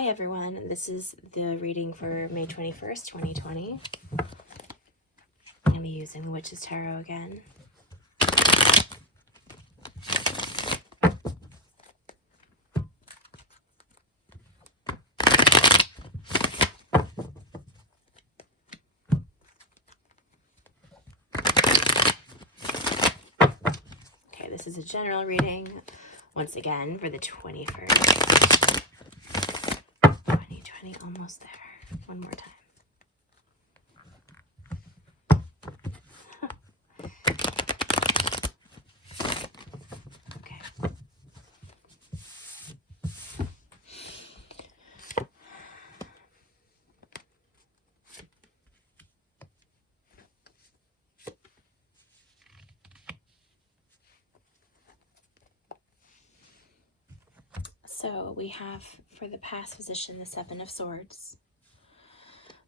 Hi everyone, this is the reading for May 21st, 2020. I'm going to be using the Witch's Tarot again. Okay, this is a general reading, once again, for the 21st. 2020, almost there. One more time. So we have, for the past position, the Seven of Swords.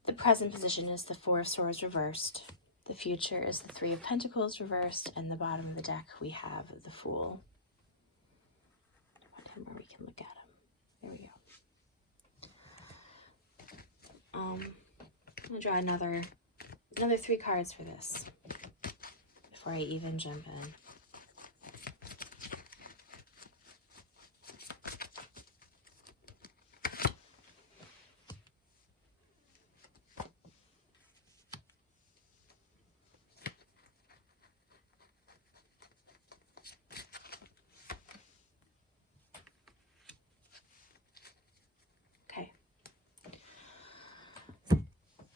The present position is the Four of Swords reversed. The future is the Three of Pentacles reversed. And the bottom of the deck, we have the Fool. Find him where we can look at him. There we go. I'm going to draw another 3 cards for this before I even jump in.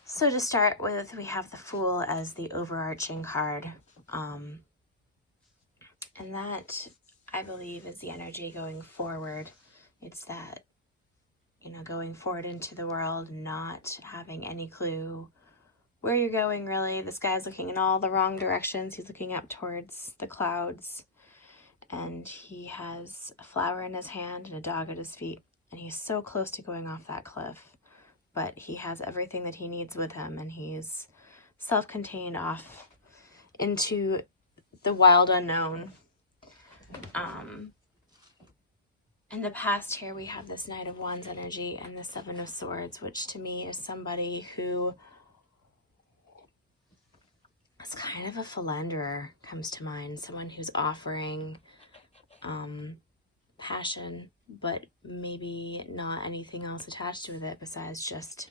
So to start with, we have the Fool as the overarching card. And that, I believe, is the energy going forward. It's that, going forward into the world, not having any clue where you're going, really. This guy's looking in all the wrong directions. He's looking up towards the clouds. And he has a flower in his hand and a dog at his feet. And he's so close to going off that cliff. But he has everything that he needs with him, and he's self-contained off into the wild unknown. In the past here, we have this Knight of Wands energy and the Seven of Swords, which to me is somebody who is kind of a philanderer, comes to mind. Someone who's offering passion, but maybe not anything else attached with it besides just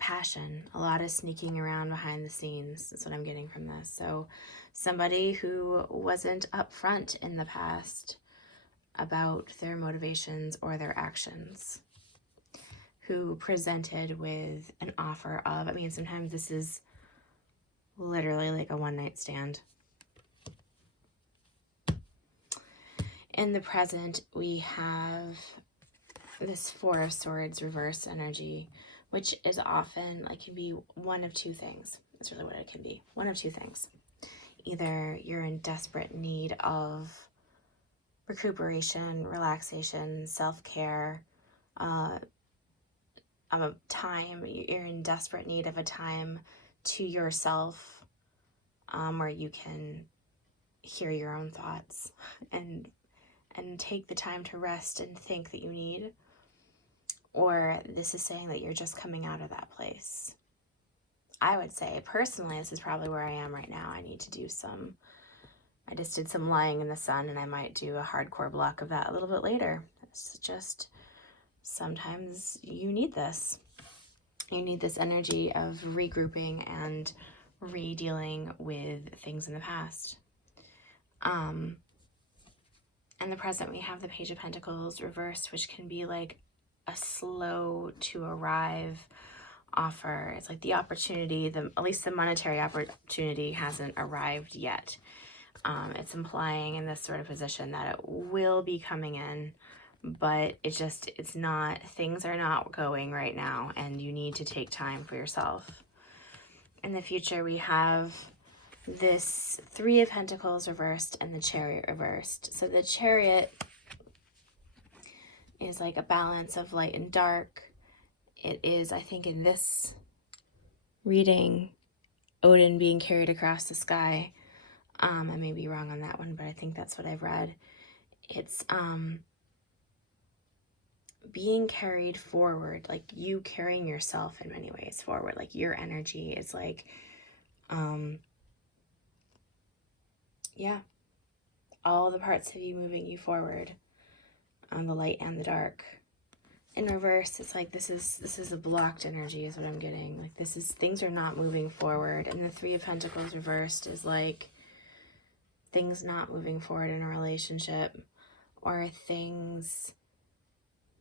passion. A lot of sneaking around behind the scenes. That's what I'm getting from this. So somebody who wasn't upfront in the past about their motivations or their actions, who presented with an offer of, sometimes this is literally like a one-night stand. In the present, we have this Four of Swords reverse energy, which is often, can be one of two things. That's really what it can be. One of two things. Either you're in desperate need of recuperation, relaxation, self-care, a time, you're in desperate need of a time to yourself, where you can hear your own thoughts and take the time to rest and think that you need. Or this is saying that you're just coming out of that place. I would say, personally, this is probably where I am right now. I just did some lying in the sun, and I might do a hardcore block of that a little bit later. It's just, sometimes you need this. You need this energy of regrouping and re-dealing with things in the past. In the present, we have the Page of Pentacles reversed, which can be like a slow to arrive offer. It's like the opportunity, at least the monetary opportunity hasn't arrived yet. It's implying in this sort of position that it will be coming in, but it's not, things are not going right now, and you need to take time for yourself. In the future, we have this Three of Pentacles reversed and the Chariot reversed. So the Chariot is like a balance of light and dark. It is, I think, in this reading, Odin being carried across the sky. I may be wrong on that one, but I think that's what I've read. It's being carried forward, like you carrying yourself in many ways forward, like your energy is like, yeah, all the parts of you moving you forward, the light and the dark. In reverse, it's like this is a blocked energy is what I'm getting. Like this is, things are not moving forward. And the Three of Pentacles reversed is like things not moving forward in a relationship, or things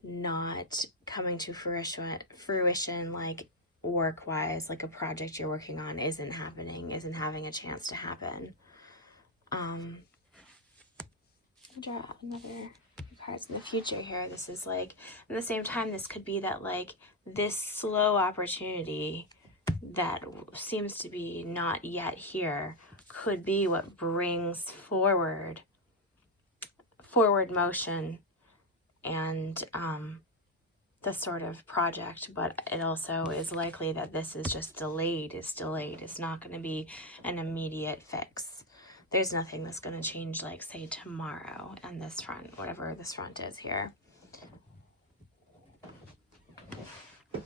not coming to fruition like work-wise, like a project you're working on isn't happening, isn't having a chance to happen. Draw another cards in the future here. This is like, at the same time, this could be that like this slow opportunity that seems to be not yet here could be what brings forward motion and the sort of project, but it also is likely that this is just delayed. It's not going to be an immediate fix. There's nothing that's going to change, like, say, tomorrow on this front, whatever this front is here. I'm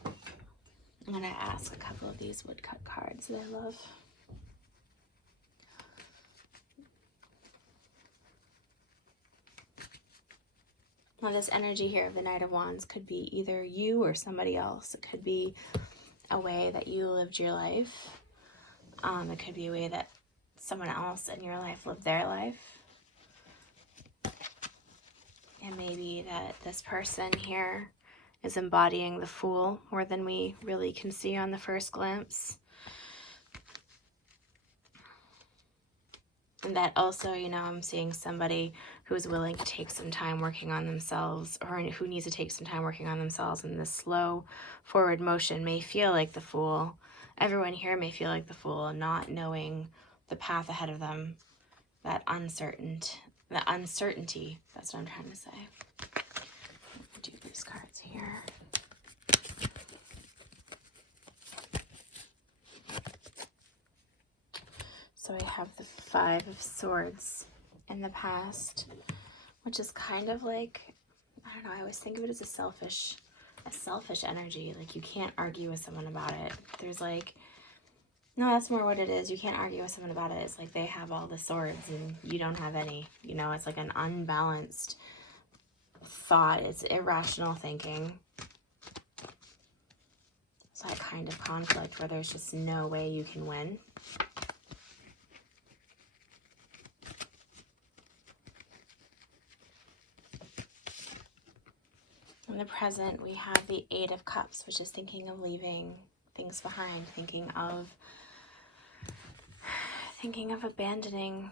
going to ask a couple of these woodcut cards that I love. Now, this energy here of the Knight of Wands could be either you or somebody else. It could be a way that you lived your life. It could be a way that someone else in your life lived their life. And maybe that this person here is embodying the Fool more than we really can see on the first glimpse. And that also, you know, I'm seeing somebody who's willing to take some time working on themselves, or who needs to take some time working on themselves, and this slow forward motion may feel like the Fool. Everyone here may feel like the Fool, not knowing the path ahead of them, the uncertainty, that's what I'm trying to say. Do these cards here. So I have the Five of Swords in the past, which is kind of like, I don't know, I always think of it as a selfish energy. Like, you can't argue with someone about it. There's like, no, that's more what it is. You can't argue with someone about it. It's like they have all the swords and you don't have any. You know, it's like an unbalanced thought. It's irrational thinking. It's that kind of conflict where there's just no way you can win. In the present, we have the Eight of Cups, which is thinking of leaving things behind, thinking of abandoning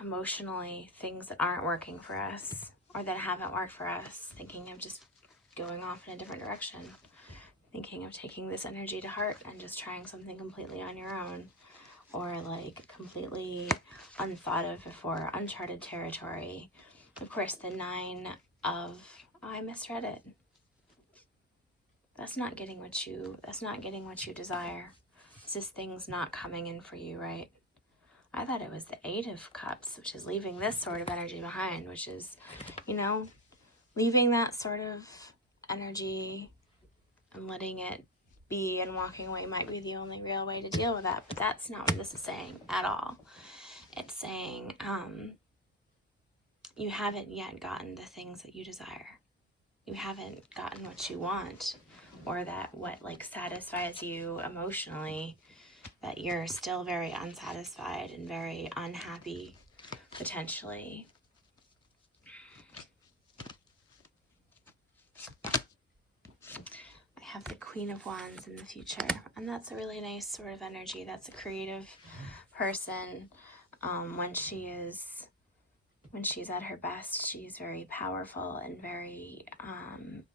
emotionally things that aren't working for us or that haven't worked for us, thinking of just going off in a different direction, thinking of taking this energy to heart and just trying something completely on your own, or like completely unthought of before, uncharted territory. Of course, the Nine of, oh, I misread it. That's not getting what you desire. It's just things not coming in for you, right? I thought it was the Eight of Cups, which is leaving this sort of energy behind, which is, you know, leaving that sort of energy and letting it be and walking away might be the only real way to deal with that. But that's not what this is saying at all. It's saying you haven't yet gotten the things that you desire. You haven't gotten what you want, or that what like satisfies you emotionally, that you're still very unsatisfied and very unhappy, potentially. I have the Queen of Wands in the future, and that's a really nice sort of energy. That's a creative person. When she's at her best, she's very powerful and very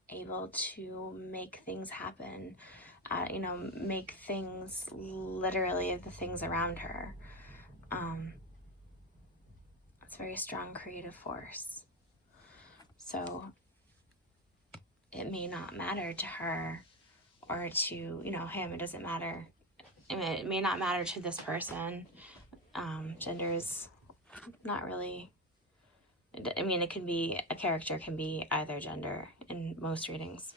able to make things happen. You know, make things literally of the things around her. It's a very strong creative force. So it may not matter to her or to, you know, him. It doesn't matter. I mean, it may not matter to this person. Gender is not really, I mean, it can be, a character can be either gender in most readings.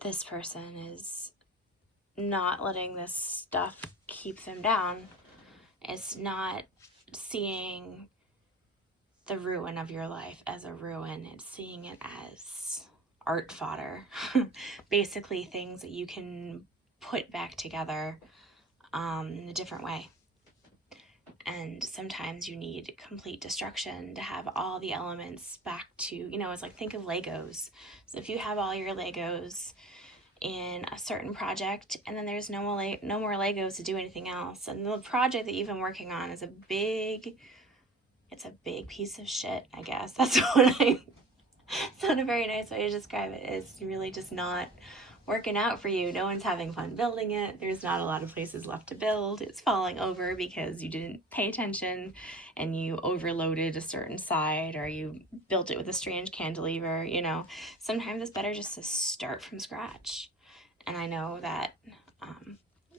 This person is not letting this stuff keep them down. It's not seeing the ruin of your life as a ruin. It's seeing it as art fodder. Basically things that you can put back together in a different way. And sometimes you need complete destruction to have all the elements back to, it's like, think of Legos. So if you have all your Legos in a certain project and then there's no more Legos to do anything else, and the project that you've been working on is a big piece of shit, I guess. That's what it's not a very nice way to describe it. It's really just not working out for you. No one's having fun building it. There's not a lot of places left to build. It's falling over because you didn't pay attention and you overloaded a certain side, or you built it with a strange cantilever. Sometimes it's better just to start from scratch. And I know that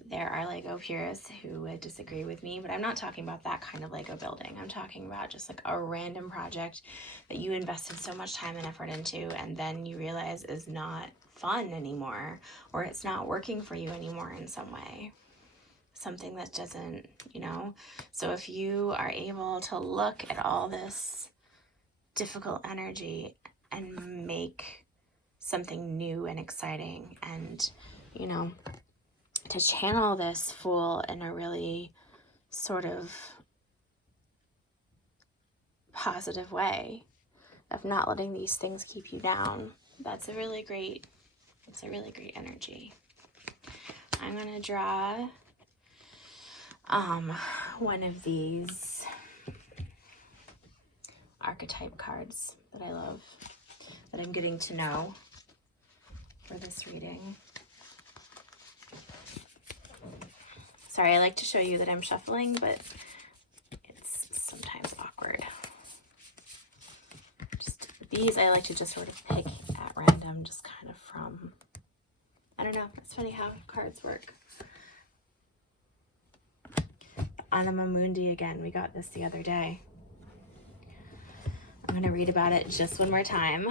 there are Lego purists who would disagree with me, but I'm not talking about that kind of Lego building. I'm talking about just like a random project that you invested so much time and effort into, and then you realize is not fun anymore, or it's not working for you anymore in some way. Something that doesn't, So if you are able to look at all this difficult energy and make something new and exciting, and, to channel this Fool in a really sort of positive way of not letting these things keep you down, it's a really great energy. I'm going to draw one of these archetype cards that I love, that I'm getting to know for this reading. Sorry, I like to show you that I'm shuffling, but it's sometimes awkward. These I like to just sort of pick at random, just kind of from, I don't know, it's funny how cards work. Anima Mundi again, we got this the other day. I'm going to read about it just one more time.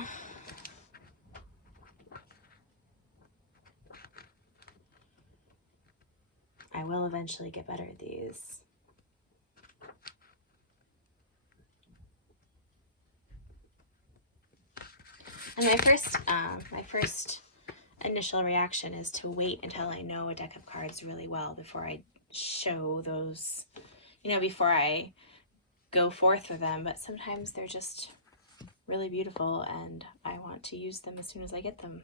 I will eventually get better at these. And my first initial reaction is to wait until I know a deck of cards really well before I show those, before I go forth with them. But sometimes they're just really beautiful and I want to use them as soon as I get them.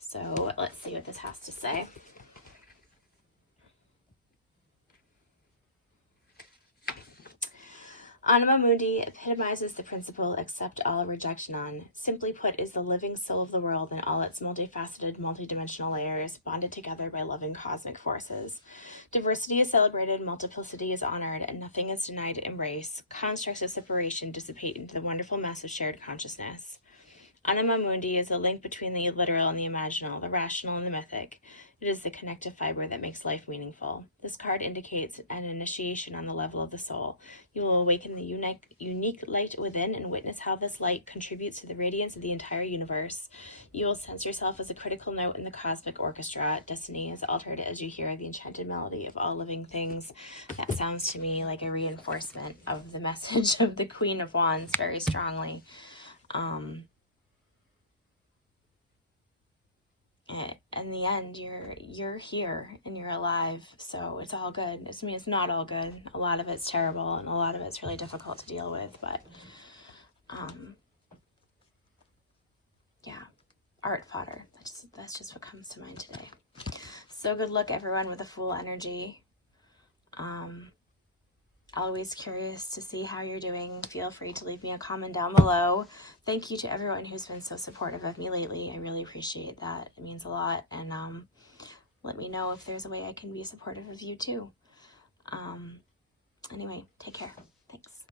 So let's see what this has to say. Anima Mundi epitomizes the principle accept all, reject none. Simply put, is the living soul of the world in all its multifaceted, multidimensional layers, bonded together by loving cosmic forces. Diversity is celebrated, multiplicity is honored, and nothing is denied embrace. Constructs of separation dissipate into the wonderful mess of shared consciousness. Anima Mundi is a link between the literal and the imaginal, the rational and the mythic. It is the connective fiber that makes life meaningful. This card indicates an initiation on the level of the soul. You will awaken the unique light within and witness how this light contributes to the radiance of the entire universe. You will sense yourself as a critical note in the cosmic orchestra. Destiny is altered as you hear the enchanted melody of all living things. That sounds to me like a reinforcement of the message of the Queen of Wands very strongly. In the end, you're here and you're alive, so it's all good. It's not all good. A lot of it's terrible and a lot of it's really difficult to deal with, but yeah, art fodder. That's just what comes to mind today. So good luck, everyone, with the Fool energy. Always curious to see how you're doing. Feel free to leave me a comment down below. Thank you to everyone who's been so supportive of me lately. I really appreciate that. It means a lot. And let me know if there's a way I can be supportive of you too. Anyway, take care. Thanks.